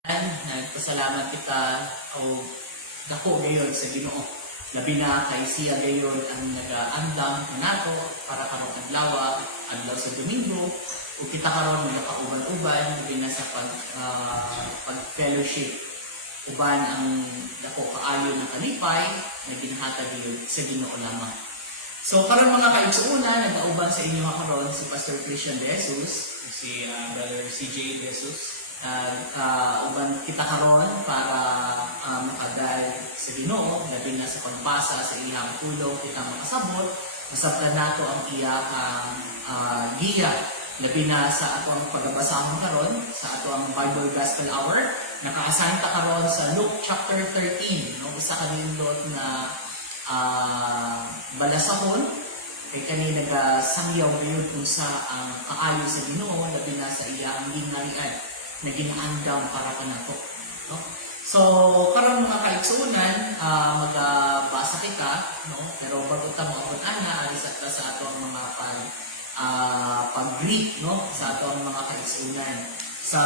Nagpasalamat kita o dako gayon sa Ginoo. Labi na kay siya gayon ang nagaandam nato para karong adlaw sa Domingo o kita karon magkauban-uban labi na sa pag-fellowship uban ang dako kaayo ng kalipay na ginhatag gayon sa Ginoo lamang. So karon mga kaigsuuna nagauban sa inyo karon si Pastor Christian De Jesus, si Brother CJ De Jesus. Uban kita karon para makadal sa Ginoo labi na sa pagbasa sa iyang tulong kita makasabot masabtan nato ang iyang giya labi na sa ato ang pagbabasahon karon sa ato ang Bible Gospel Hour. Naka-assign ta karon sa Luke chapter 13 no, usa ka nindot na balasahon kay kani nagasangyaw gayud kung sa ang kaayo sa Ginoo labi na sa iyang gingharian na ginaandam para kanato. No? So, karon mga kaigsuunan, magbasa kita, no? Pero bago ta maabot ana, alis ta sa ato ang mga pag-greet, no? Sa ato ang mga kaigsuunan. Sa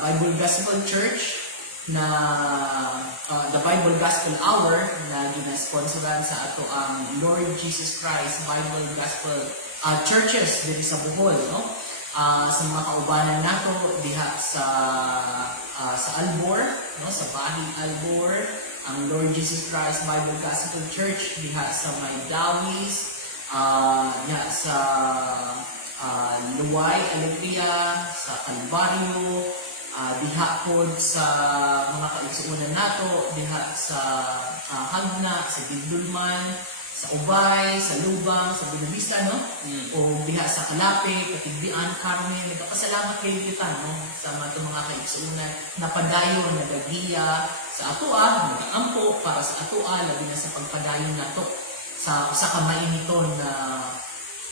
Bible Gospel Church na the Bible Gospel Hour na ginasponsoran sa ato ang Lord Jesus Christ Bible Gospel Churches diri sa Bohol, no? Sa mga kaubanan nato diha sa Albor, no, sa Bahi Albor, ang Lord Jesus Christ Bible Gospel Church diha sa Maydawis, diha sa Luway, Alegria, sa Calvario, diha pod sa mga kaigsuunan nato diha sa Hagna, sa Gindulman, sa Ubay, sa Lubang, sa Buenavista, no? O diha sa Kalape, Katigbian, Carmen, nagpasalamat kayo kita, no? Sa mga kaigsuunan na padayon, nagagiya sa atoa, nag-ampo para sa atoa, labi na sa pagpadayon nato sa ka mainiton na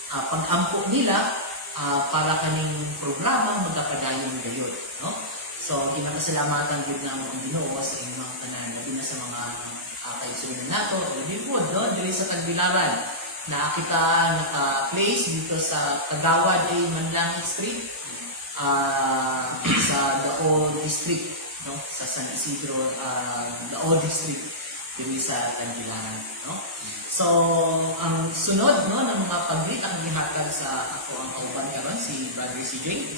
pag-ampo nila para kaning programa magpadayon gayon, no? So, ginakasalamatan gyud nga ang Ginoo sa inyong tanan, labi na sa mga kaigsuunan nato, labi po, no? Dili sa Tagbilaran na kita naka-place dito sa Kagawad A. Manlangit Street, sa Dao District, no? Sa San Isidro, Dao District, dili sa Tagbilaran, no? So, ang sunod, no, ng mga pag-greet ang gihatag sa ako ang kauban karon si Brother CJ.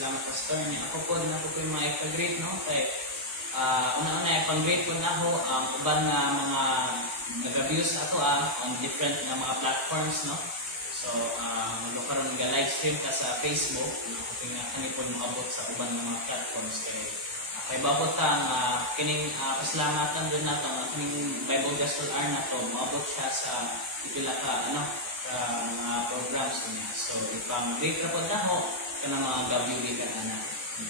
Salamat Pastor niya. Ako po yung mga ipag-greet, no? Kay una-una ipag-greet po na ako uban na mga nag-views ato on different na mga platforms, no? So, karon nag-live stream ka sa Facebook, no? Kung kani po maabot sa uban ng mga platforms kay babot ang kining pasalamatan din nato ang kining Bible Gospel Hour na to maabot siya sa pila ka mga programs niya. So, ipang-greet ra po na ako kanang mga gabi ka ana.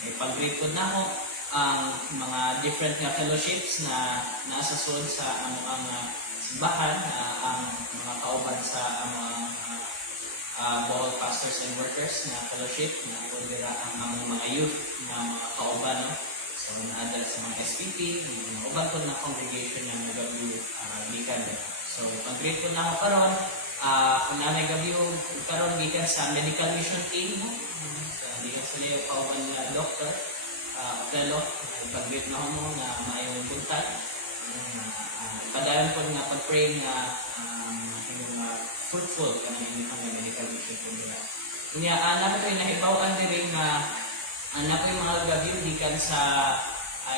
Ipang-greet po na ako ang mga different nga fellowships na nasa sulod sa ang simbahan, ang mga kauban sa Bohol Pastors and Workers na fellowship na pwede ang mga youth na mga kauban, no? So, naadal sa mga SPP, mga uban po na congregation na nagabi-gikan. So, pag-greet po na ako karon, kung nanay-gabi karon gikan sa medical mission team, no? Gikan sa liya kauban na doctor, fellow, pag-greet na mo na maayong buntag. Padayon po nga pag-pray nga fruitful kami hindi kami medical mission po nila. Kanya, namin rin nahibawan din nga anak ko yung mga gabi gikan sa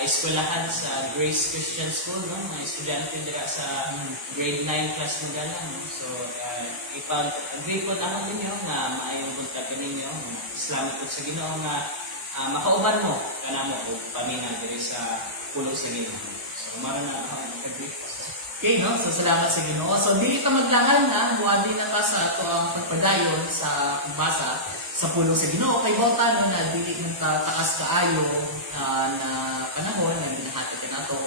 eskwelahan sa Grace Christian School, no? Mga estudyante dira sa grade 9 class ng galang. No? So, ipag-agree po naman ninyo na maayong buntag ninyo. Salamat po sa Ginoo nga makauban mo kanamo o pamina diri sa pulong sa Ginoo. So, mara na ako nag-agree po. Okay, no? So, salamat sa Ginoo. So, dili ka maglangan na, muadi na ka sa ato ang pagpadayon sa pagbasa sa pulong sa Ginoo. Kay Bota, no, na dili mong taas kaayo na panahon na ginahati ka nato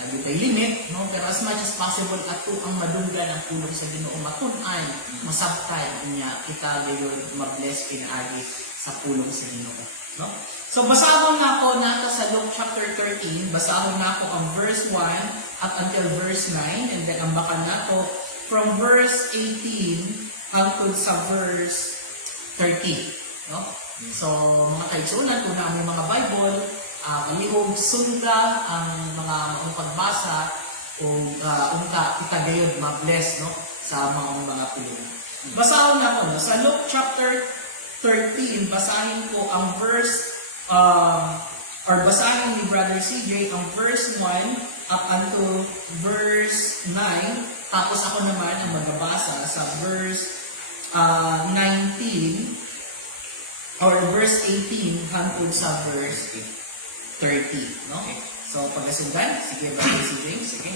na may limit, no? Pero as much as possible, ato ang madunggan ang pulong sa Ginoo, matun-an, masabtan niya, kita gayon mabless pinaagi sa pulong sa Ginoo. No? So, basahon na ako nato sa Luke chapter 13, basahon na ako ang verse 1 at until verse 9, and then ambakan nato from verse 18 hangtod sa verse 30. No? So, mga kaigsuunan, kung na may mga Bible, malihog sunda ang mga maong pagbasa o unta kita gayud ma-bless no sa mga pulong. Basahon na ko no sa Luke chapter 13, basahin ko ang verse or basahin ni Brother CJ ang verse 1 up until verse 9, tapos ako naman ang magbabasa sa verse 19 or verse 18 hangtod sa verse 30, no? Okay. So pagasundan, sige Brother CJ, sige.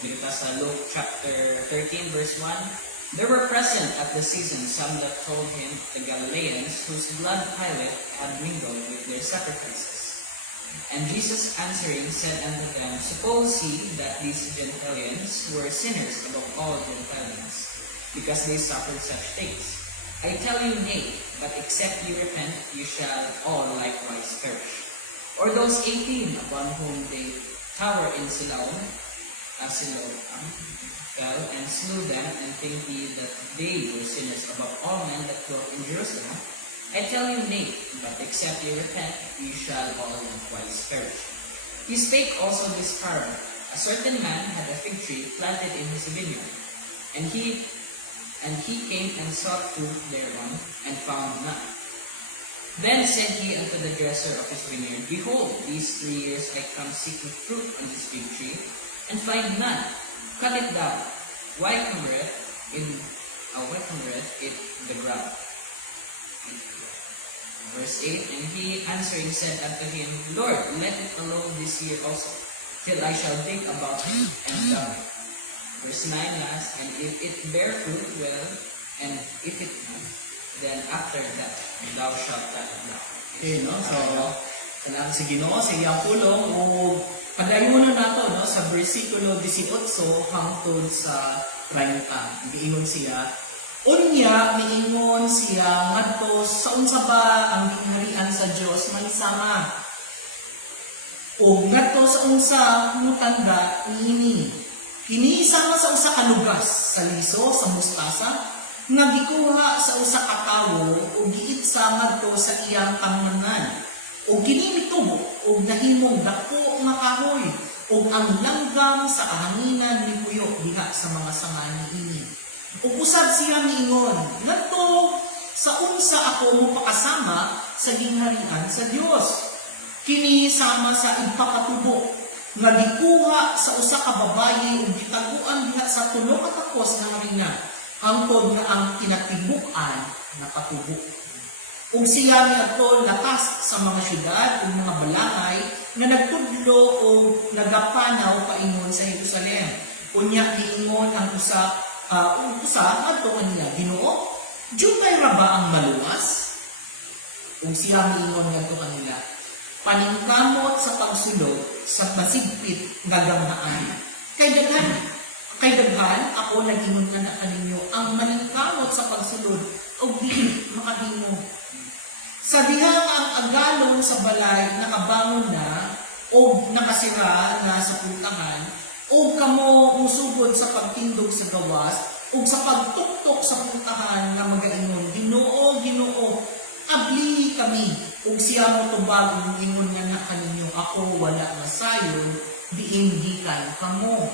Dito sa Luke chapter 13 verse 1. There were present at the season some that told him, the Galileans, whose blood Pilate had mingled with their sacrifices. And Jesus answering said unto them, Suppose ye that these Gentiles were sinners above all Gentiles, because they suffered such things? I tell you, nay, but except ye repent, you shall all likewise perish. Or those 18 upon whom they tower in Siloam, fell and slew them, and think ye that they were sinners above all men that dwelt in Jerusalem? I tell you, nay, but except ye repent, ye shall all likewise perish. He spake also this parable. A certain man had a fig tree planted in his vineyard, and he came and sought fruit thereon, and found none. Then said he unto the dresser of his vineyard, Behold, these 3 years I come seeking fruit on this fig tree, and find none. Cut it down. Why cometh it the ground? Verse 8, And he answering said unto him, Lord, let it alone this year also, till I shall dig about it and dug it. Verse 9 last, And if it bear fruit, well, and if it not, then after that thou shalt cut it down. Okay, no? So, salamat sa Ginoo sa iyang pulong o padayon na nato no sa bersikulo 18 hangtod sa 30. Giingon siya, unya miingon siya ngadto sa unsa ba ang gingharian sa Dios manisama. O ngadto sa unsa mutanda niini. Kini sama sa usa ka lugas sa liso sa mustasa nga gikuha sa usa ka tawo o giitsa ngadto sa iyang tamanan. O kini mitubo o nahimong dako nga kahoy o ang langgam sa kahanginan ni puyo diha sa mga sanga niini. O usab siya miingon, ngadto sa unsa ako mopakasama sa gingharian sa Dios. Kini sama sa ipakatubo nga gikuha sa usa ka babayi ug gitaguan diha sa tulo ka takos nga harina hangtod nga ang kinatibuk-an napatubo. Ug siya miadto lakas sa mga syudad ug mga balangay nga nagtudlo o nagapanaw paingon sa Jerusalem. Unya giingon ang usa adto kaniya, Ginoo, dugay ra ba ang maluwas? Ug siya miingon ngadto kanila, paningkamot sa pagsulod sa masigpit nga gamhaan. Kay daghan ako nagingon na kaninyo ang maningkamot sa pagsulod ug dili makahimo. Sa dihang ang agalon sa balay nakabangon na o nakasira na sa puntahan o kamo musugod sa pagtindog sa gawas o sa pagtuktok sa puntahan nga magaingon, Ginoo, Ginoo, abli kami. Ug siya mo tubag ng ingon nga na kaninyo, ako wala masayon, diin gikan kamo.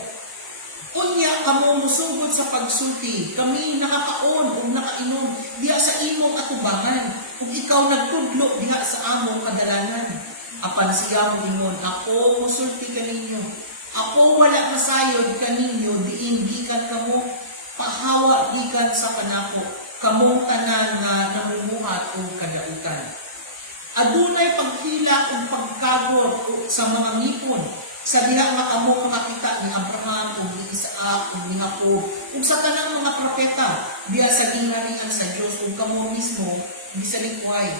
Unya kamo musugod sa pagsulti, kami nakakaon o nakainom diha sa imong atubangan, ug ikaw nagtudlo diha sa among kadalanan. Apan siya mo ingon, ako musulti kaninyo, ako wala masayod kaninyo, diin gikan kamo, pahawa gikan sa panako, kamong tanan nga namumuhat o kadautan. Adunay paghila ug pagkabot sa mga ngipon, sa diha nga kamo makita ni Abraham ug ni Isaac ug ni Jacob ug sa tanang mga propeta diha sa gingharian sa Dios ug kamo mismo gisalingkway.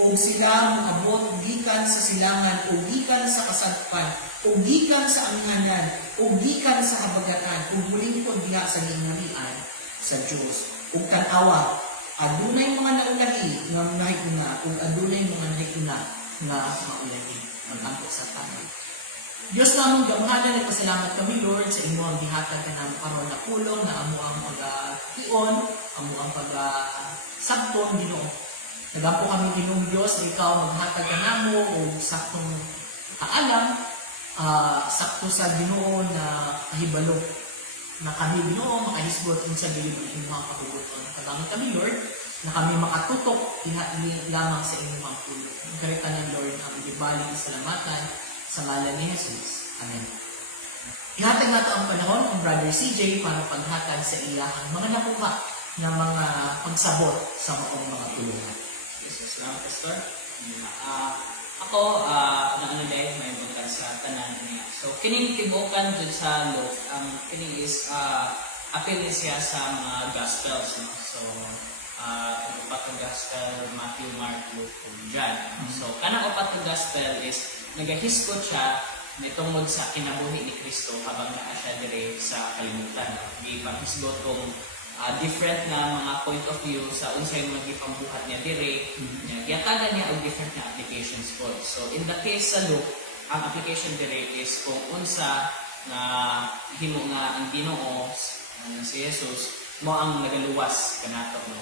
O sila moabot gikan sa silangan o gikan sa kasadpan o gikan sa amihanan o gikan sa habagatan ug mulingkod diha sa gingharian sa Dios. Ug tan-awa adunay mga naulahi nga nahiuna ug adunay mga nahiuna nga maulahi magtampo sa tanan. Diyos namong gamhanan at pasalamat kami, Lord, sa imo ang gihatag ka namin karon na pulong na amo ang pag-ion, amo ang pag-sabton, Ginoo. Nagampo kami Ginoong Dios na ikaw maghatag ka namo og saktong kaalam, sakto sa Ginoo na kahibalo na kami Ginoo makahisgot unsa dili ang imong kahugoton. Salamat kami Lord na kami makatutok diha lamang sa imong pulong. Ang ng Lord ang ibali salamatan sa ngalan ni Jesus. Amen. Ihatag nato ang panahon ang Brother CJ para paghatag sa iyahang mga nakuha na mga pagsabot sa maong mga tulungan. Yes, salamat, Pastor. Ako, dahil may buntag sa tanan niya. So, kining tibukan dun sa Luke, kining is, appeal siya sa mga Gospels, no? So, upat ang Gospel, Matthew, Mark, Luke, ug John. So, kanang upat ang Gospel is, nagahiskot siya nitungod sa kinabuhi ni Kristo habang naa siya dire sa kalimutan. Gipanghisgot kung different na mga point of view sa unsay mga pambuhat niya dire. Giyatagan niya og different na applications po. So in the case sa Luke, ang application dire is kung unsa na himo nga ang Ginoo si Jesus mo ang nagaluwas kanato, no.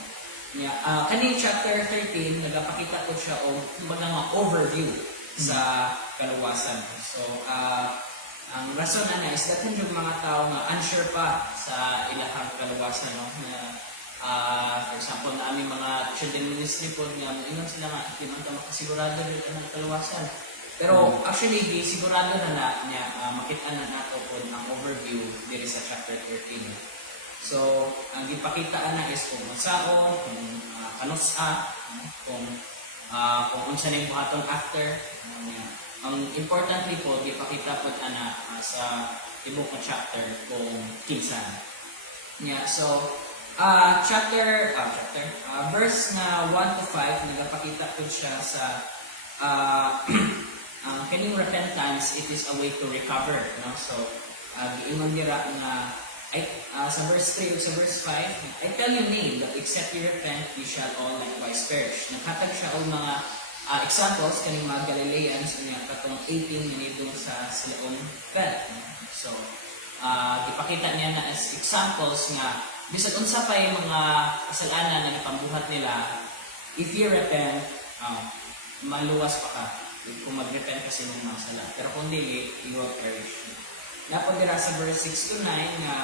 Kaning chapter 13 nagapakita ko siya og mga overview sa kaluwasan. So ang rason na is that yung mga tao nga unsure pa sa ilahang kaluwasan, no? Na, for example, na aming mga children ministry po nga, inon sila nga, di man ka makasigurado rin ang kaluwasan. Pero actually, sigurado na niya, makita na nato po ang overview diri sa chapter 13. So, ang ipakita na is kung masaon, kung kanusa, kung unsa na yung buhaton after, ang importantly po, ipakita po sa ibang chapter kung kinsan. So, verse na 1 to 5, nagpakita po siya sa ang kaning repentance, it is a way to recover. No? So, giingon dira na sa verse 3 o sa verse 5, I tell you nay, that except you repent, you shall all likewise perish. Naghatag siya o mga examples kaning mga Galileans niya katong 18 minidong sa silaong felt. So, ipakita niya na as examples nga bisag unsa pa yung mga kasalanan na napambuhat nila, if you repent, maluwas pa ka kung mag-repent kasi ng mga sala. Pero kung dili, you will perish. Napod dira sa verse 6 to 9 nga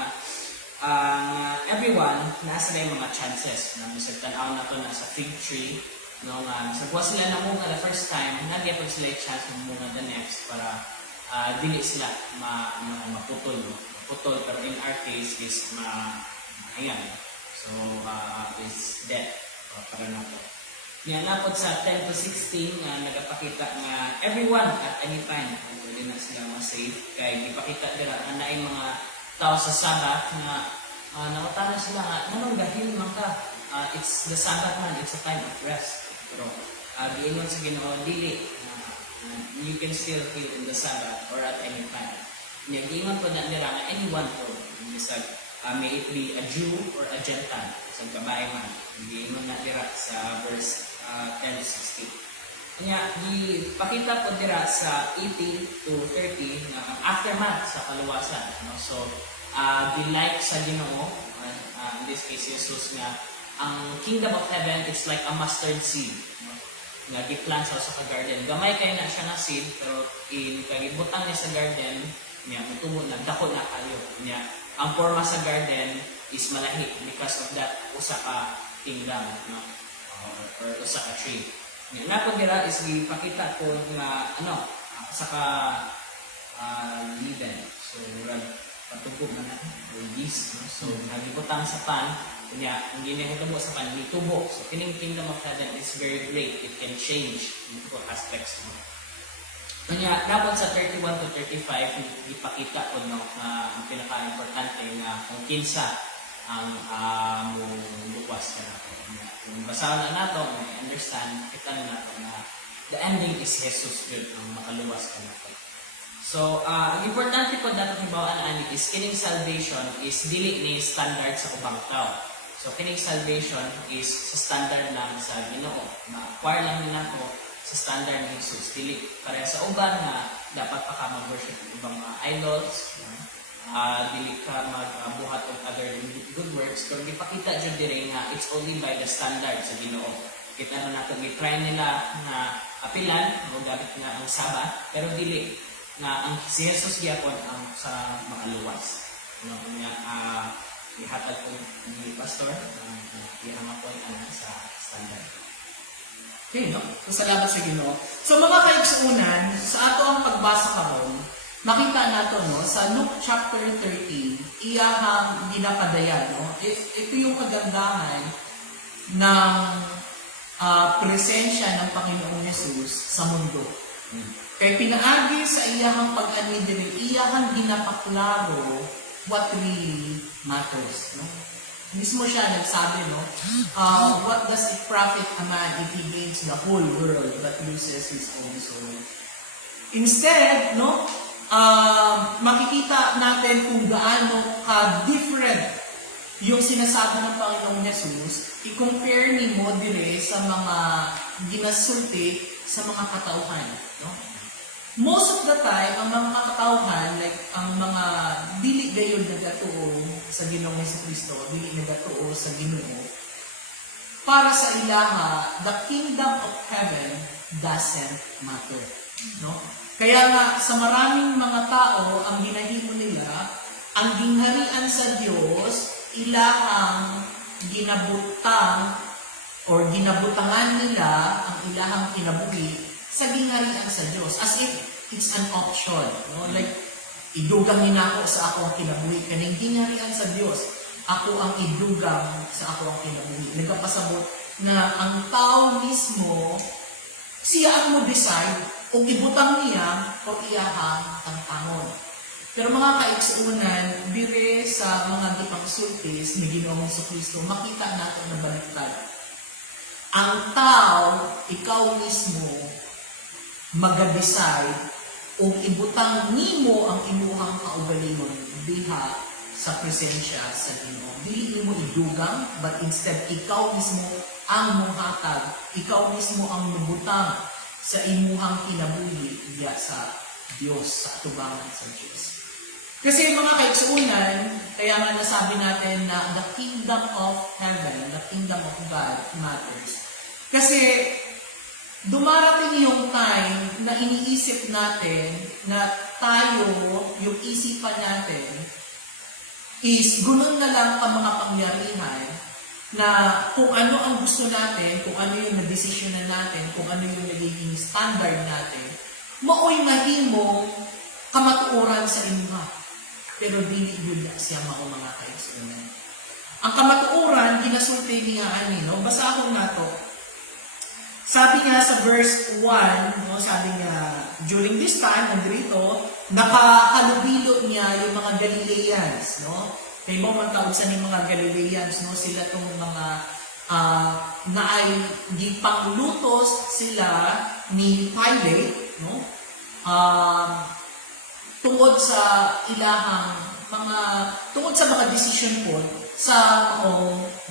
everyone nasa na yung mga chances na bisag tanaw na to na sa fig tree, no, nga sagwa sila na munga the first time, nagyapag sila yung chance na munga the next para dili sila maputol, no? Maputol, pero in our case is ayan, so is death para na to. Yan, napod sa 10 to 16 nagapakita nga everyone at any time pwede na sila ma-save, kay ipakita dira nga naay mga tao sa Sabbath na nakatana sila nga nanong dahil man ka, it's the Sabbath man, it's a time of rest. Pero giingon sa Ginoo dili, you can still heal in the Sabbath or at any time. Giingon po na nila nga anyone po, may it be a Jew or a Gentile, sa kabay man. Giingon na dira sa verse 10 to 16. Kanya, ipakita po dira sa 18 to 30 na aftermath sa kaluwasan. No? So, like sa Ginoo, in this case, Jesus nga, ang kingdom of heaven, it's like a mustard seed. No? Nga, giplant sa garden. Gamay kayo na siya na seed, pero kagibutang niya sa garden, niya, mutubo na, dako na kayo. Niya, ang forma sa garden is malahi because of that usa ka kingdom, no? Or usa ka tree. Napod dira is ipakita ko nga sa ka leaven. So patugog na yeast, no? So nagibutang sa pan, kanya ang ginahitabo sa pan tubo. So kining kingdom of heaven is very great. It can change into aspects, no? Kanya dapat sa 31 to 35 ipakita ko, no, ang pinaka-importante nga kung kinsa ang bukas na nato. Kung basahan na nato, may understand, kita na nato na the ending is Jesus yun, ang makaluwas ka nato. So, ang importante po dapat hibawaan ani is kining salvation is dili ni standard sa ubang tao. So, kining salvation is sa standard lang sa Ginoo. Ma-acquire lang nila nato sa standard ni Jesus. Dili pareha sa uban na dapat pa ka mag-worship ng ibang mga idols, dili ka magbuhat of other good works, pero ipakita dyan dire nga it's only by the standard sa Ginoo. kita na nato gitry nila na apilan o gamit nga ang Saba, pero dili na ang si Jesus gyapon ang sa makaluwas. No, nga ihatag ko ni pastor ang ihangapon ana sa standard. Okay, no? So, salamat sa Ginoo. So, mga kaigsuunan, sa ato ang pagbasa karon, makita nato no sa Luke chapter 13, iyahang ginapadayan, no? Ito yung kagandahan ng presensya ng Panginoong Yesus sa mundo. Kaya pinaagi sa iyahang pag-ani diri, iyahang ginapaklaro what really matters, no? Mismo siya nagsabi, no? What does it profit a man if he gains the whole world but loses his own soul? Instead, no? Makikita natin kung gaano ka-different yung sinasabi ng Panginoong Yesus, i-compare ni mo dire sa mga ginasulti sa mga katauhan, no? Most of the time, ang mga katauhan, like ang mga dili gayon nagatuo sa Ginoong Jesucristo, dili nagatuo sa Ginoo, para sa ilaha, the kingdom of heaven doesn't matter, no? Kaya nga, sa maraming mga tao, ang ginahimo nila, ang gingharian sa Diyos, ilahang ginabutang or ginabutangan nila ang ilahang kinabuhi sa gingharian sa Diyos. As if it's an option. No? Like, idugang nina ako sa ako ang kinabuhi. Kaning gingharian sa Diyos, ako ang idugang sa ako ang kinabuhi. Nagkapasabot na ang tao mismo, siya ang mo-decide kung ibutang niya o iyahang tangtangon. Pero mga kaigsuunan, dire sa mga gipangsultis ni Ginoong Jesucristo, makita natin na baliktad. Ang tao, ikaw mismo, mag-decide kung ibutang nimo ang imuhang kaugalingon diha sa presensya sa Ginoo. Dili nimo idugang, but instead ikaw mismo ang muhatag, ikaw mismo ang mubutang sa imuhang kinabuhi diha sa Diyos, sa atubangan sa Diyos. Kasi mga kaigsuunan, kaya nga nasabi natin na the kingdom of heaven, the kingdom of God matters. Kasi dumarating yung time na iniisip natin na tayo, yung isipan natin, is gunon na lang ang mga pangyarihan na kung ano ang gusto natin, kung ano yung na-desisyonan natin, kung ano yung nagiging standard natin, maoy mahimong kamatuoran sa imuha. Pero dili yun siya mga kaigsuunan. Ang kamatuoran, ginasulti niya no? Basa akong nato. Sabi nga sa verse 1, no? Sabi nga, during this time, nandito, nakahalubilo niya yung mga Galileans, no? Kaya mo man taon sa ni mga Galileans, no? Sila tong mga na ay gipanglutos sila ni Pilate, no? Tungod sa ilahang tungod sa mga decision po sa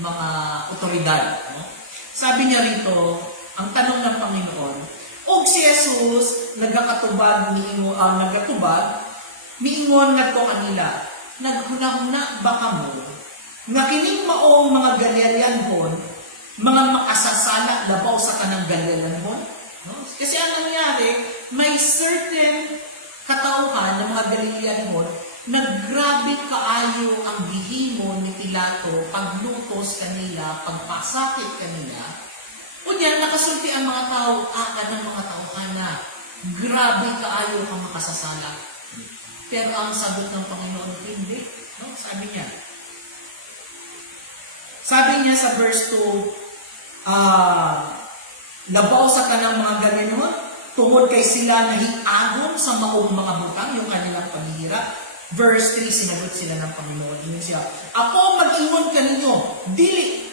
mga otoridad, no? Sabi niya rito, ang tanong ng Panginoon, og si Jesus nagatubag miingon ngadto kanila, naghuna-huna ba kamo nga kining maong mga Galileanhon, mga makasasala labaw sa kanang Galileanhon, no? Kasi ang nangyari, may certain katauhan ng mga Galileanhon, naggrabe kaayo ang gihimo ni Pilato, paglutos kanila, pagpasakit kanila. Unya, nakasulti ang mga tao, ng mga tauhan na grabe kaayo ang makasasala. Pero ang sagot ng Panginoon, hindi. No? Sabi niya sa verse 2, labaw sa kanang mga Galileanhon, tungod kay sila nahiagom sa maong mga butang, yung kanilang paghihirap. Verse 3, sinagot sila ng Panginoon. Yun siya, ako mag-ingon kaninyo, dili,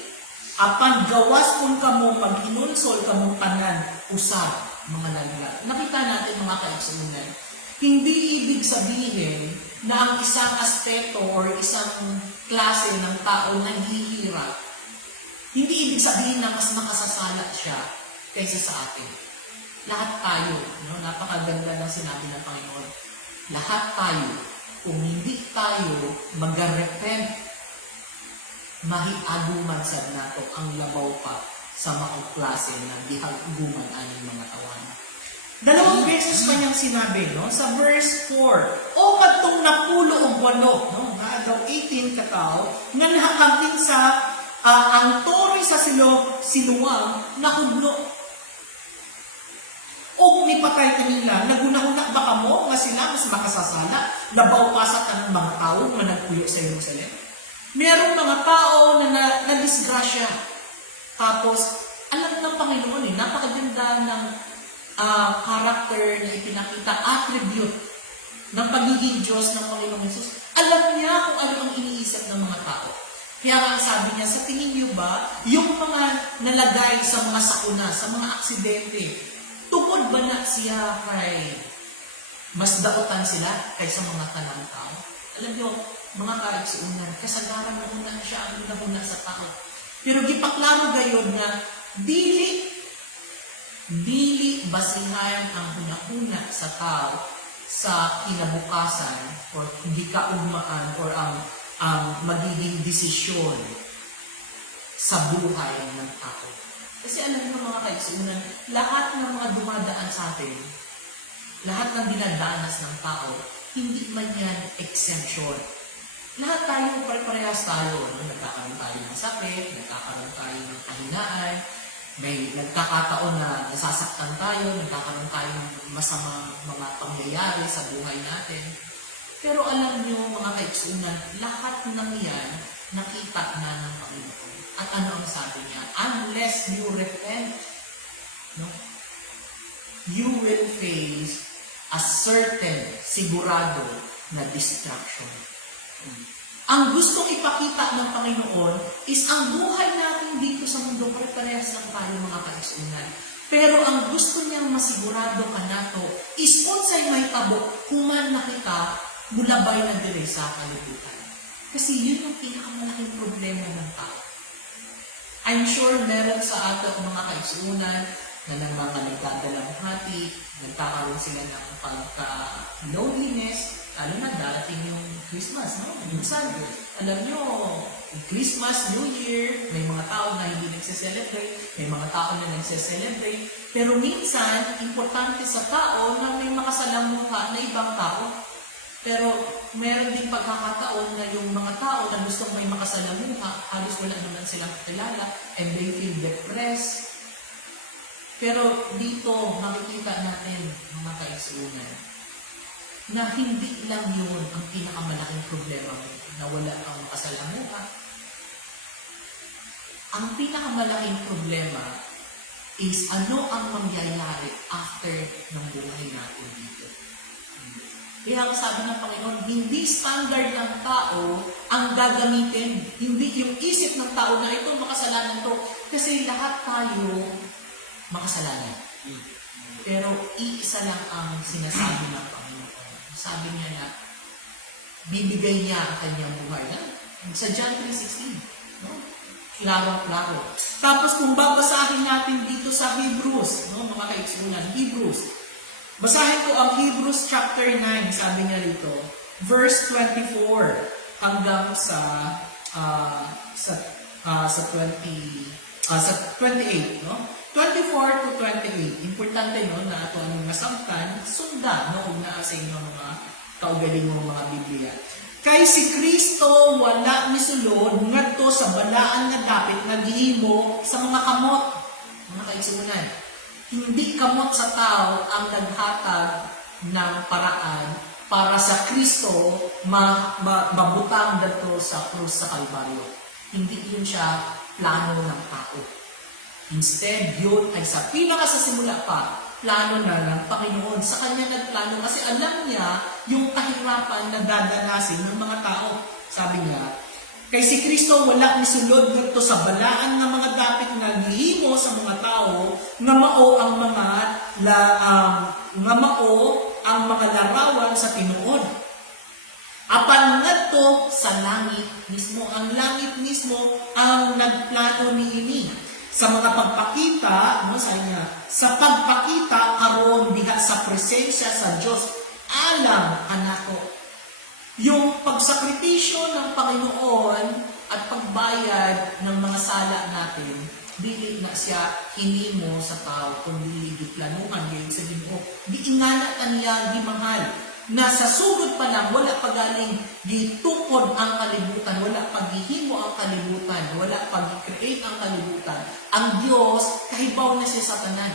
apan gawas kung kamo mag-inunsol kamong tanan, usab, mga laglag. Nakita natin mga kaigsuunan, hindi ibig sabihin na ang isang aspeto or isang klase ng tao naghihirap, hindi ibig sabihin na mas makasasala siya kaysa sa atin. Lahat tayo, no? Napakaganda ng sinabi ng Panginoon. Lahat tayo, kung hindi tayo mag-repent, mahiaguman sa nato ang labaw pa sa makuklase na dihaguman aning mga tawana. Dalawang beses pa niyang sinabi, no? Sa verse 4, o kadtong napulo og walo, no? Nga daw 18 katao, nga nahakangin sa ang tori sa siluwang nahudlo. O nipatay kanila, nagunahuna ba kamo nga sila mas makasasala, labaw pa sa tanang mga tao nga nagpuyo sa Jerusalem? Merong mga tao na nadisgrasya. Tapos, alam ng Panginoon napakaganda ng character na ipinakita, attribute ng pagiging Diyos ng Panginoong Jesus. Alam niya kung ano ang iniisip ng mga tao. Kaya nga sabi niya, sa tingin niyo ba, yung mga nalagay sa mga sakuna, sa mga aksidente, tungkol ba na siya kay mas daotan sila kaysa mga kanang tao? Alam niyo, mga kaigsuunan, kasagaran na una siya ang nahuna sa tao. Pero gipaklaro gayon nga, dili basihan ang hunahuna sa tao sa kinabukasan or hindi kaugmaan or ang magiging desisyon sa buhay ng tao. Kasi alam niyo mga kaigsuunan, lahat ng mga dumadaan sa atin, lahat ng dinadanas ng tao, hindi man yan exemption. Lahat tayo, pare-parehas tayo. Nagkakaroon tayo ng sakit, nagkakaroon tayo ng kahinaan, may nagkakataon na nasasaktan tayo, nagkakaroon tayo ng masamang mga pangyayari sa buhay natin. Pero alam niyo mga kaigsuunan, lahat ng yan nakita na ng Panginoon. At ano ang sabi niya? Unless you repent, no, you will face a certain, sigurado na destruction. Ang gustong ipakita ng Panginoon is ang buhay natin dito sa mundo, pare-parehas lang tayo mga kaigsuunan. Pero ang gusto niyang masigurado ka nato is unsay may tabo human na kita mulabay na dire sa kalibutan. Kasi yun yung pinakamalaking problema ng tao. I'm sure meron sa ato mga kaigsuunan na ng mga nagdadalamhati, nagkakaroon sila ng pagka-loneliness, lalo na darating yung Christmas, no? Minsan, alam nyo, Christmas, New Year, may mga tao na hindi nagse-celebrate, may mga tao na nagse-celebrate, pero minsan, importante sa tao na may makasalamuha na ibang tao. Pero meron din pagkakataon na yung mga tao na gustong may makasalamuha, halos wala naman silang kilala, and they feel depressed. Pero dito, makikita natin, mga kaigsuunan, na hindi lang yun ang pinakamalaking problema mo, na wala kang makasalamuha. Ang pinakamalaking problema is ano ang mangyayari after ng buhay natin dito. Kaya ang sabi ng Panginoon, hindi standard ng tao ang gagamitin. Hindi yung isip ng tao na ito makasalanan to. Kasi lahat tayo makasalanan. Pero iisa lang ang sinasabi ng Panginoon. Sabi niya na bibigay niya ang kanyang buhay. Sa John 3:16. No? Klaro-klaro. Tapos kung babasahin natin dito sa Hebrews, no, mga kaigsuunan, Hebrews. Basahin ko ang Hebrews chapter 9, sabi niya rito, verse 24 hanggang sa 28, no? 24 to 28. Importante no na ato ang nasabtan, sundan no kung naa sa inyo mga kaugaling mo mga Biblia. Kay si Kristo wala misulod ngadto sa balaan nga dapit naghimo sa mga kamot. Mga kaigsuunan, hindi kamot sa tao ang naghatag ng paraan para sa Kristo mabutang dito sa krus sa Kalbaryo. Hindi yun siya plano ng tao. Instead, yun ay sa simula pa, plano na ng Panginoon. Sa Kanya nagplano kasi alam niya yung kahirapan na dadanasin ng mga tao. Sabi niya, kay si Kristo wala misulod ngadto sa balaan nga mga dapit nga gihimo sa mga tao nga mao ang mga larawan sa tinuod. Apan ngadto sa langit mismo, ang langit mismo ang nagplano niini sa mga pagpakita, no, sa pagpakita aron diha sa presensya sa Dios alang kanako. Yung pagsakripisyo ng Panginoon at pagbayad ng mga sala natin dili na siya hinimo sa tao kundi giplanuhan gyud sa Ginoo. Giingana ta niya gimahal na sa sugod pa lang wala pa galing gitukod ang kalibutan, wala pa gihimo ang kalibutan, wala pa gi-create ang kalibutan. Ang Dios kahibaw na siya sa tanan.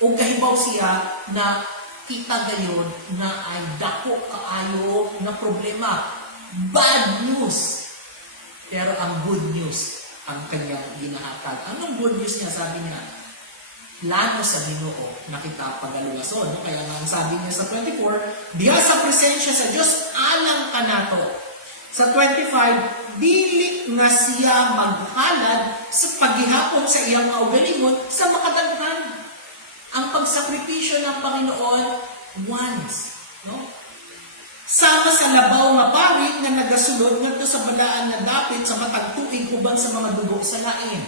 O kahibaw siya na kita gayon na ay dako kaayo na problema. Bad news. Pero ang good news ang kanyang ginahatag. Anong good news niya? Sabi niya, plano sa Ginoo na kita pagaluwason. No? Kaya nga ang sabi niya sa 24, diha sa presensya sa Diyos, alang ka nato. Sa 25, dili nga siya maghalad sa paghihapon sa iyang kaugalingon sa makadaghan. Ang pagsakripisyo ng Panginoon once. No? Sama sa labaw nga parit nga nagasulod ngadto sa balaan nga dapit sa matag tuig uban sa mga dugo sa lain.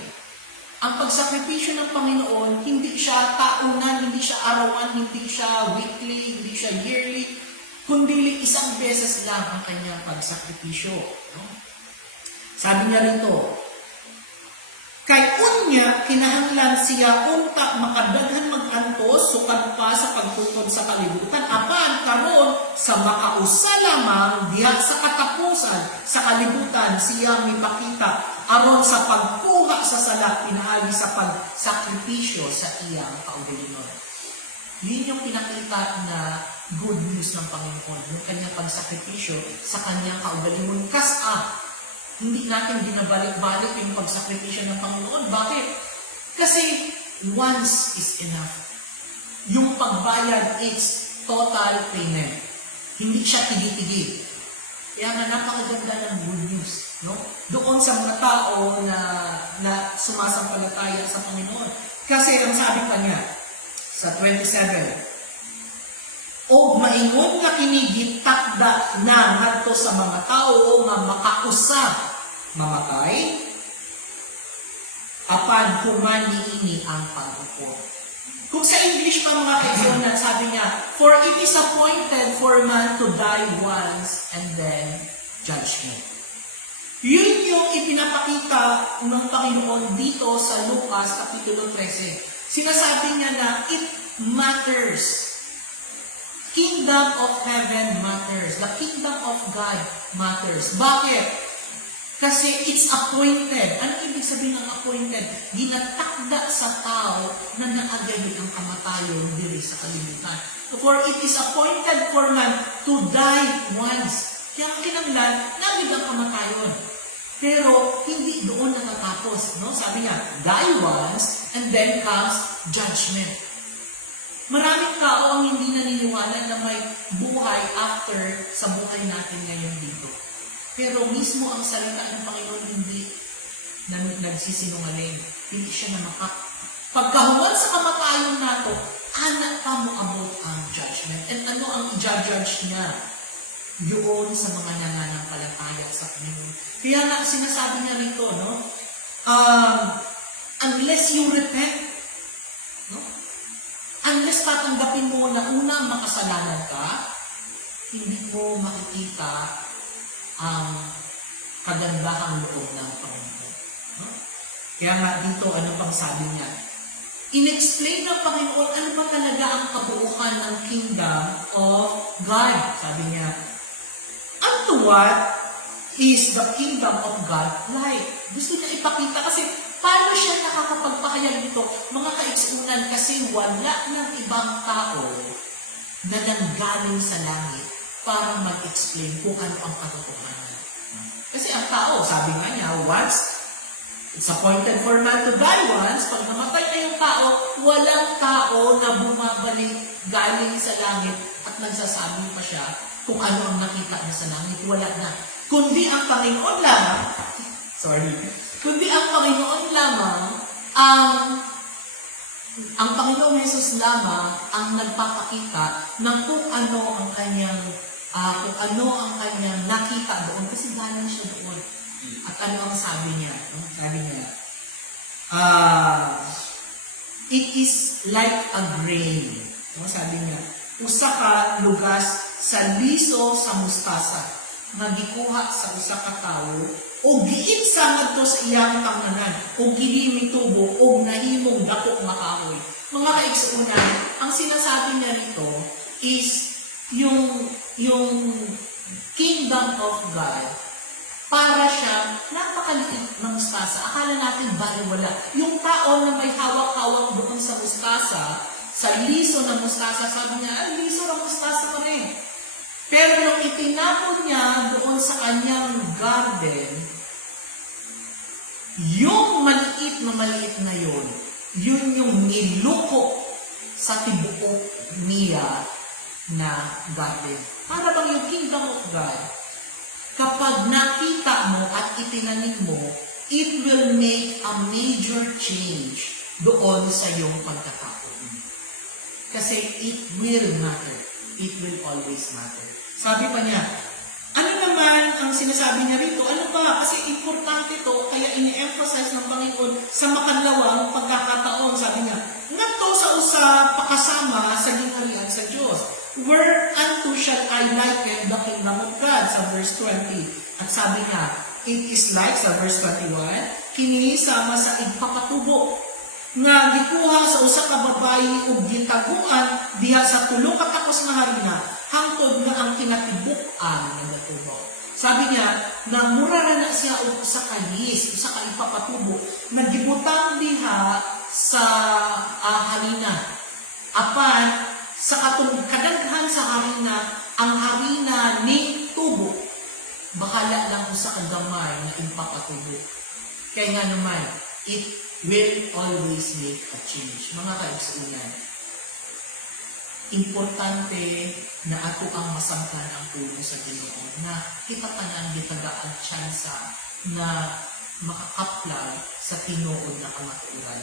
Ang pagsakripisyo ng Panginoon, hindi siya taunan, hindi siya arawan, hindi siya weekly, hindi siya yearly, kundi isang beses lang ang kanyang pagsakripisyo. No? Sabi niya rito, kay unya, kinahanglan siya unta makadaghan mag-antos, sukad pa sa pagtukod sa kalibutan, apan karon sa makausa lamang diha sa katapusan sa kalibutan siya mipakita aron sa pagkuha sa sala pinaagi sa pagsakripisyo sa iyang kaugalingon. Yun yung pinakita na good news ng Panginoon, yung kanyang pagsakripisyo sa kanyang kaugalingon. Hindi natin binabalik-balik yung pagsakripisyo ng Panginoon. Bakit? Kasi once is enough. Yung pagbayad, it's total payment. Hindi siya tigi-tigi. Kaya nga napakaganda ng good news. No? Doon sa mga tao na sumasampalataya sa Panginoon. Kasi ang sabi pa niya sa 27, o maingon nga kinigit takda na ngadto sa mga tao nga makausa mamatay, apan human niini ang pag-upo. Kung sa English pa mga kaibigan, sabi niya, for it is appointed for man to die once and then judgment. Yun yung ipinapakita ng Panginoon dito sa Lucas Kapitulo 13. Sinasabi niya na it matters. Kingdom of heaven matters. The kingdom of God matters. Bakit? Kasi it's appointed. Ano ibig sabihin ng appointed? Ginatakda sa tao na naagay ang kamatayon dili sa kalibutan. For it is appointed for man to die once. Kaya ang kinanglan, nagig ang kamatayon. Pero hindi doon natatapos. No? Sabi niya, die once and then comes judgment. Maraming tao ang hindi naniniwala na may buhay after sa buhay natin ngayon dito. Pero mismo ang salita ng Panginoon hindi nagsisinungaling. Hindi siya namakat. Pagkahuman sa kamatayon nato, anak pa mo about ang judgment. And ano ang i-judge niya? Yun sa mga nananampalataya sa Panginoon. Kaya nga sinasabi niya rito, no? Unless you repent, no? Unless tatanggapin mo na una makasalanan ka, hindi mo makikita ang kagandahang loob ng Panginoon. No? Kaya nga dito, ano pang sabi niya? In-explain ng Panginoon ano ba talaga ang kabuuan ng kingdom of God. Sabi niya, unto what is the kingdom of God like? Gusto niya ipakita kasi paano siya nakakapagpahayag nito? Mga kaigsunan kasi wala ng ibang tao na nanggaling sa langit para mag-explain kung ano ang katotohanan. Kasi ang tao, sabi nga niya, once, it's appointed for man to die once, pag namatay na yung tao, walang tao na bumabalik galing sa langit at nagsasabi pa siya kung ano ang nakita niya sa langit. Wala na. Kundi ang Panginoon lamang, kundi ang Panginoon lamang, ang Panginoong Jesus lamang ang nagpapakita ng kung ano ang kanyang nakita doon kasi galing siya doon. At ano ang sabi niya? Sabi niya, it is like a grain. Sabi niya, usa ka lugas sa liso sa mustasa. nga gikuha sa usa ka tawo o giitsa ngadto sa iyang tangnanan o gili mitubo o nahimong dako nga kahoy. Mga kaigsuunan, ang sinasabi niya rito is yung kingdom of God para siya napakaliit ng mustasa. Akala natin baliwala. Yung tao na may hawak-hawak doon sa mustasa, sa liso ng mustasa, sabi niya, liso ng mustasa pa rin. Pero nung itinapon niya doon sa kanyang garden, yung maliit na yun yung niluko sa tibuok niya na garden. Para bang yung kingdom of God, kapag nakita mo at itinanim mo, it will make a major change doon sa iyong pagkakataon. Kasi it will matter. It will always matter. Sabi pa niya, ano naman ang sinasabi niya rito? Ano ba? Kasi importante to, kaya ini-emphasize ng Panginoon sa makadlawang pagkakataon. Sabi niya, ngadto sa usa pakasama sa gingharian sa Diyos. Whereunto shall I liken the kingdom of God? Sa verse 20. At sabi niya, it is like, sa verse 21, kini sama sa igpapatubo nga gikuha sa usa ka babayi ug gitaguan diha sa tulo ka takos nga harina hangtod nga ang kinatibuk-an nga natubo. Sabi niya na mura na siya og usa ka yis, usa ka igpapatubo nga gibutang diha sa harina. Apan sa katong kadaghan sa harina, ang harina ning tubo bahala lang usa ka gamay nga igpapatubo. Kaya nga naman, it will always make a change. Mga kaigsuunan, importante na ato ang masangkan ang puno sa Ginoo na kita tanan gitagaan tsansa na makakaplag sa tinuod na kamatuoran.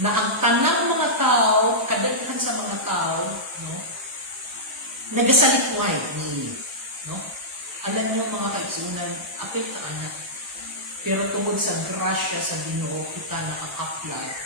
Na ang tanang mga tao, kadaghan sa mga tao, no, nagasalitway niini, no? Alam niyo mga kaigsuunan, apil ta anak. Pero tungod sa grasya sa Ginoo, kita nakakaplag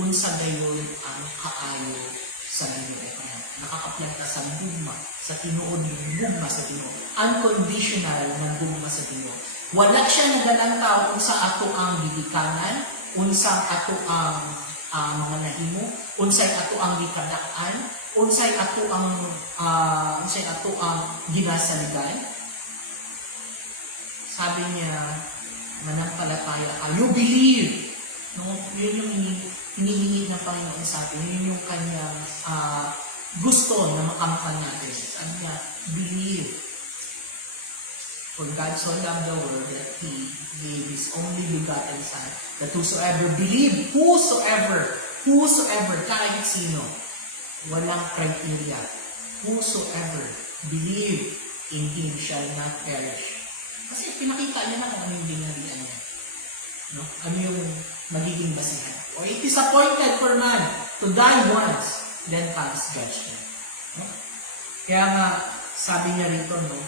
unsa dayon ang kaayo sa Ginoo. Nakakaplag ta sa gugma, sa tinuod ng gugma sa Ginoo. Unconditional na gugma sa Ginoo. Wala siya nagalantaw unsa ato ang gibikanan, unsa ato ang mga nahimo, unsay ato ang gikadaan, unsay ato ang ginasaligan. Sabi niya, manampalataya ka. You believe. No? Yun yung hinihingi ng Panginoon sa atin. Yun yung kanyang gusto na makamtan natin. Sabi niya, believe. For God so loved the world that He gave His only begotten Son, that whosoever believe, whosoever, kahit sino, walang criteria, whosoever believe in Him shall not perish. Kasi pinakita niya na kung ano yung dinarian niya. No? Ano yung magiging basihan. O it is appointed for man to die once, then comes judgment. No? Kaya nga, sabi niya rito, no?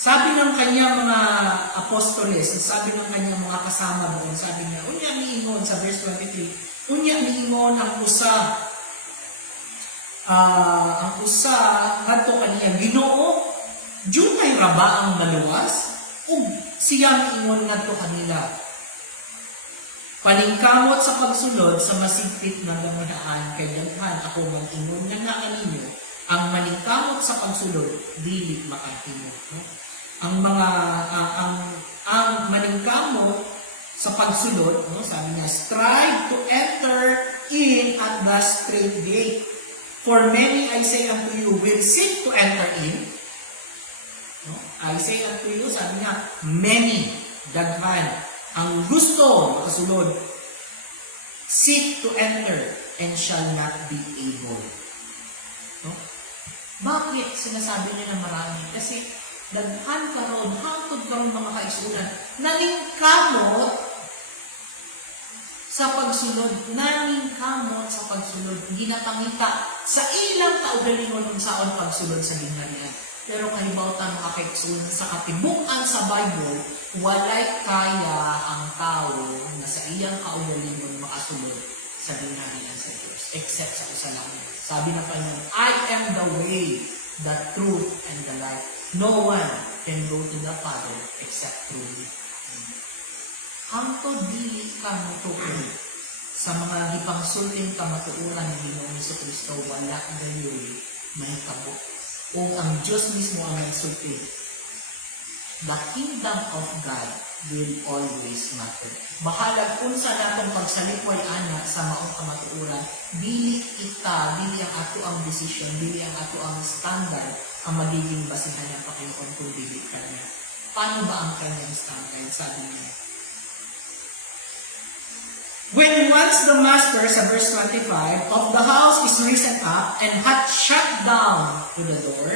Sabi ng kanyang mga apostoles, sabi ng kanyang mga kasama doon, sabi niya, unya miingon sa verse 23, unya miingon ang usa ngadto kaniya Ginoo, Jumay raba ang maluwas, ug siya miingon ngadto kanila. Paningkamot sa pagsulod sa masigpit na gamihaan kay daghan ako mag-ingon nga kaninyo, ang maningkamot sa pagsulod dili makahimo. No? Ang maningkamot sa pagsulod, no, sabi niya, strive to enter in at the straight gate. For many, I say unto you, will seek to enter in. No? I say unto you, sabi niya, many, daghan, ang gusto makasulod, seek to enter and shall not be able. No? Bakit sinasabi niya na marami? Kasi daghan karon, hangtod karon mga kaigsuunan, nalingkamot sa pagsulod, ginapangita sa ilang kaugalingon kung saan pagsulod sa gingharian. Pero kahibawtan mga kaigsuunan sa katibukan sa Bible, walay kaya ang tao na sa iyang kaugalingon makasulod sa gingharian sa Diyos, except sa usa lang. Sabi na pa niya, I am the way, the truth, and the life. No one can go to the Father except through me. Hangtod dili ka motuon sa mga gipangsulting kamatuoran ni Ginoong Jesucristo, wala gayoy mahitabo. O ang Diyos mismo ang nagsulti. The kingdom of God will always matter. Bahalag kung sa natong pagsalikway ana sa maong kamatuoran, dili ang ato ang desisyon, dili ang ato ang standard ang magiging basihan ng Panginoon kung dili kanya. Paano ba ang kanyang standard? Sabi niya, when once the master, sa verse 25, of the house is risen up and hath shut down to the door,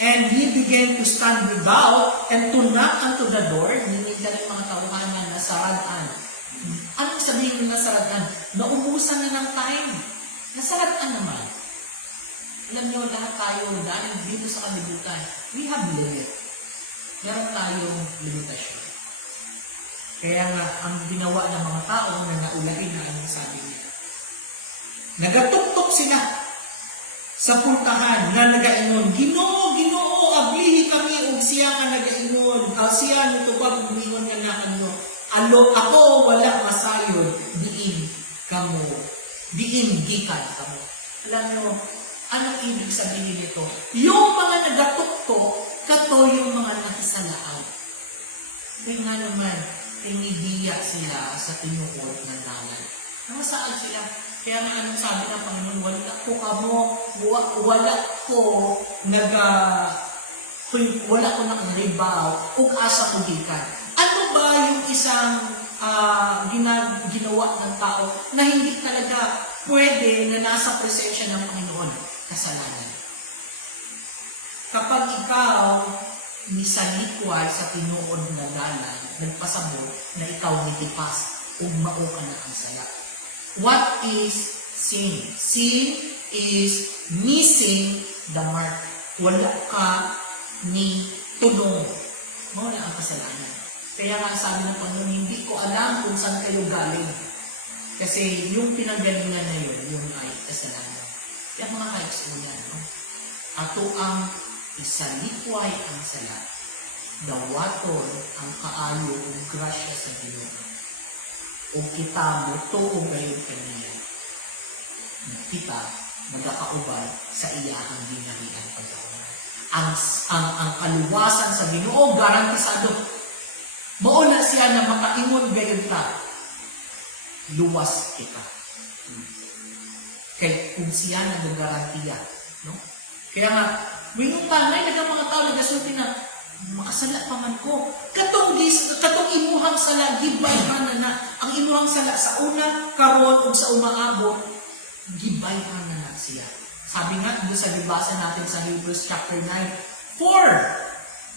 and he began to stand without and to knock unto the door, hindi ka rin mga tawanan na saradan. Anong sabihin ng nasaradan? Naubusan na ng time. Nasaradan naman. Alam niyo, lahat tayo, dahil dito sa kalibutan, we have limit. Meron tayong limitasyon. Kaya nga, ang ginawa ng mga tao na naulahin na anong sabi niya. Nagatuktok sila sa pultahan na nagaingon, Ginoo, Ginoo, ablihi kami og siya nga nagaingon. Siya nito ba bumingon nga na kanyo. Ako wala masayod, diin gikan kamo. Alam niyo, anong ibig sabihin nito? Yung mga nagatuktok, kato yung mga nakisalaan. Kaya nga naman, inidiya sila sa tinuod ng dalan. Namasaan sila. Kaya nga anong sabi ng Panginoon, wala ko nakaribaw, ug asa ko gikan. Ano ba yung isang ginawa ng tao na hindi talaga pwede na nasa presensya ng Panginoon? Kasalanan. Kapag ikaw misalikway sa tinuod na dalan, nagpasabot na ikaw nitipas o mao ka na ang sala. What is sin? Sin is missing the mark. Wala ka ni tulong. Mao na ang kasalanan. Kaya nga sabi ng Panginoon, hindi ko alam kung saan kayo galing. Kasi yung pinanggalingan na yun ay kasalanan. Kaya mga kaisunan, no? Ato ang isalikway ang sala. Dawaton ang kaayo o grasya sa Ginoo. O kita mo tuong ngayon kaniya. Kita magkakaubay sa iyahang ginarian pagkakunan. Ang kaluwasan sa Ginoo garantisado. Mauna siya na makaingon gayon ka. Luwas kita. Kaya kung siya nagagarantiya, no? Kaya nga, wingong tanay, mga tao nagasulti na, makasala pa man ko. Katong imuhang sala, gibay na. Ang imuhang sala sa una, karon o sa umaabot, gibay na siya. Sabi nga, doon sa libasa natin sa Hebrews chapter 9, for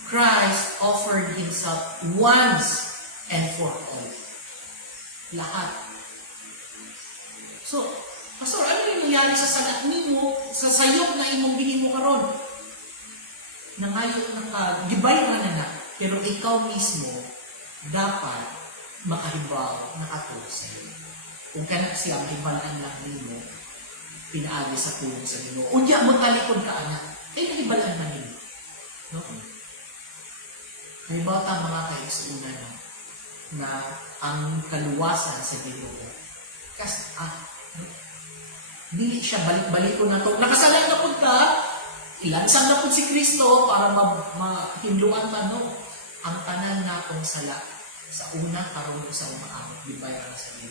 Christ offered Himself once and for all. Lahat. So, Pastor, ano yung nangyari sa salat mo, sa sayop na imong bilhin mo karon? Nangayon gibay na, pero ikaw mismo dapat makahibaw nakatulog sa iyo. Kung kana siya mahibalaan lang nimo, pinaagi sa tulong sa Ginoo. Unya mo talikod ka anak, ay kahibalaan man nimo. No? Kahibaw ta mga kaigsuunan na ang kaluwasan sa Ginoo. Kasi dili siya balik-balikon na to. Nakasalan na po ka, ilansang na po si Kristo para mahindluan pa, no? Ang tanan na akong sala sa una karon sa umaabot, gibay para sa iyo.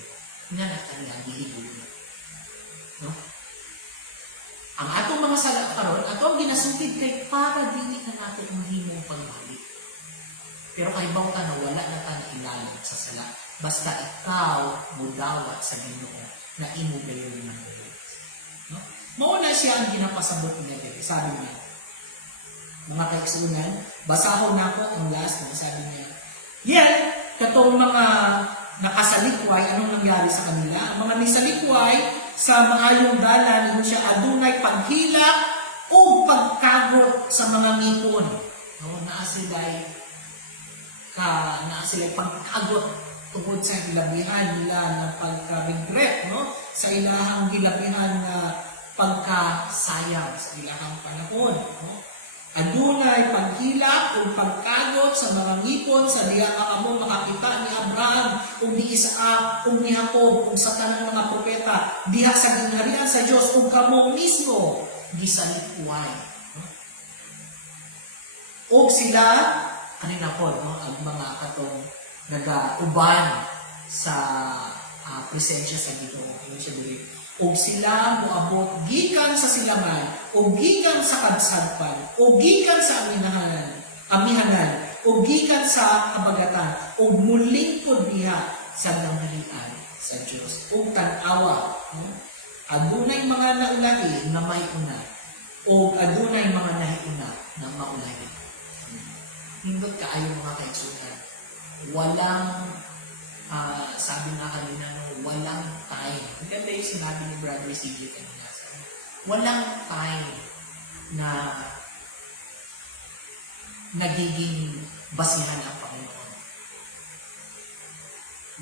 Nga na kanya, gihigog na. No? Ang atong mga sala karon, atong ginasugid kay para dili na natin mahimong pagbalik. Pero kay bawta na wala na tayo ilalim sa sala. Basta ikaw mudawat sa Ginoo na imo gayon na gayon. No? Mauna siya ang ginapasabot niya. Sabi niya, mga kaigsunan, basahon na ako ang last na sabi niya. Yan, katong mga nakasalikway, anong nangyari sa kanila? Ang mga nisalikway sa maayong dalan, siya adunay paghilak o pagkagot sa mga ngipon. No? Naa sila'y pagkagot tungkol sa gilabihan nila na pagka-regret, no? Sa ilahang gilabihan na pagkasayang sa ilahang panahon. No? Adunay paghilak ug pagkagot sa mga ngipon sa diha nga amo makakita ni Abraham ug ni Isaac ug ni Jacob ug sa tanang mga propeta diha sa gingharian sa Dios ug kamo mismo gisalikway. Ug sila kanina po no ang mga katong nagauban sa presensya sa Ginoo. Ano siya dili? Ug sila moabot gikan sa silangan, ug gikan sa kadsadpan, ug gikan sa amihanan, ug gikan sa habagatan, ug mulingkod diha sa nanghalian sa Dios. Ug tan-awa, no? Adunay mga naulahi na may una, ug adunay mga nahiuna na maulahi. Hindot kaayo mga kaigsunan. Walang sabi nga kanina, no, walang time. Ang ganda yung sinabi ni Brother CJ kanina. Walang time na nagiging basihan ang Panginoon.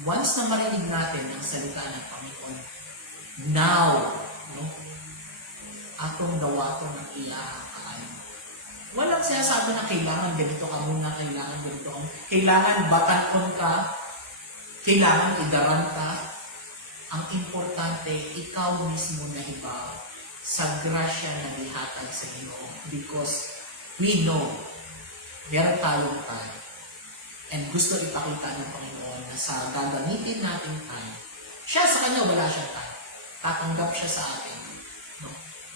Once na marinig natin ang salita ng Panginoon, now, no, atong dawaton ng iyakaan. Walang sinasabi na kailangan ganito ka muna, kailangan ganito ka. Kailangan batanon ka, kailangan idaran ka. Ang importante, ikaw mismo na hibaw sa grasya na lihatag sa Ginoo. Because we know, meron tayong time. And gusto ipakita ng Panginoon na sa gagamitin natin time, siya sa kanya wala siyang time. Tatanggap siya sa atin. No?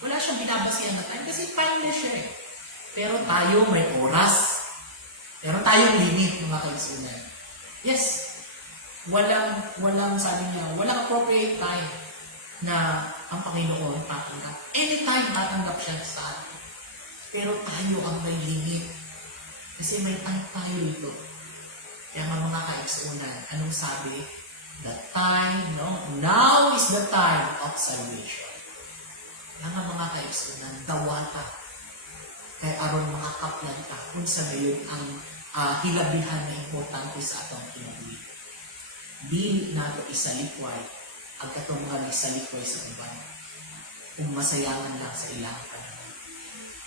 Wala siyang binabasihan na time kasi timeless siya eh. Pero tayo may oras. Meron tayong limit mga kaisunan. Yes, walang sabi niya, walang appropriate time na ang Panginoon tatanggap. Anytime tatanggap siya sa atin. Pero tayo ang may limit. Kasi may time tayo ito. Kaya mga kaisunan, anong sabi? The time, no? Now is the time of salvation. Kaya mga kaisunan, dawata. Kaya aron makakaplan ka kung sa gayon ang hilabihan na importante sa atong kinabuhi. Dili nato isalikway ang katong mga isalikway sa uban. Kung masayangan lang sa ilang panahon.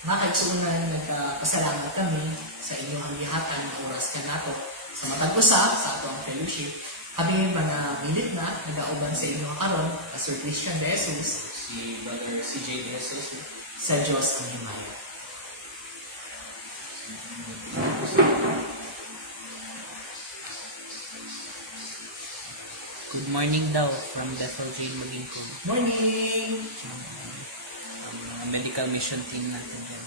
Mga kaigsunan, nagpasalamat kami sa inyong hanggihatan na oras ka nato sa matag usa sa atong fellowship. Kami mga minute na nag-auban sa inyong karon, Pastor Christian De Jesus, Si Brother CJ De Jesus. sa Diyos ang himaya. Good morning daw from Bethel Jane Magingkong. Morning! Ang mga medical mission team natin dyan.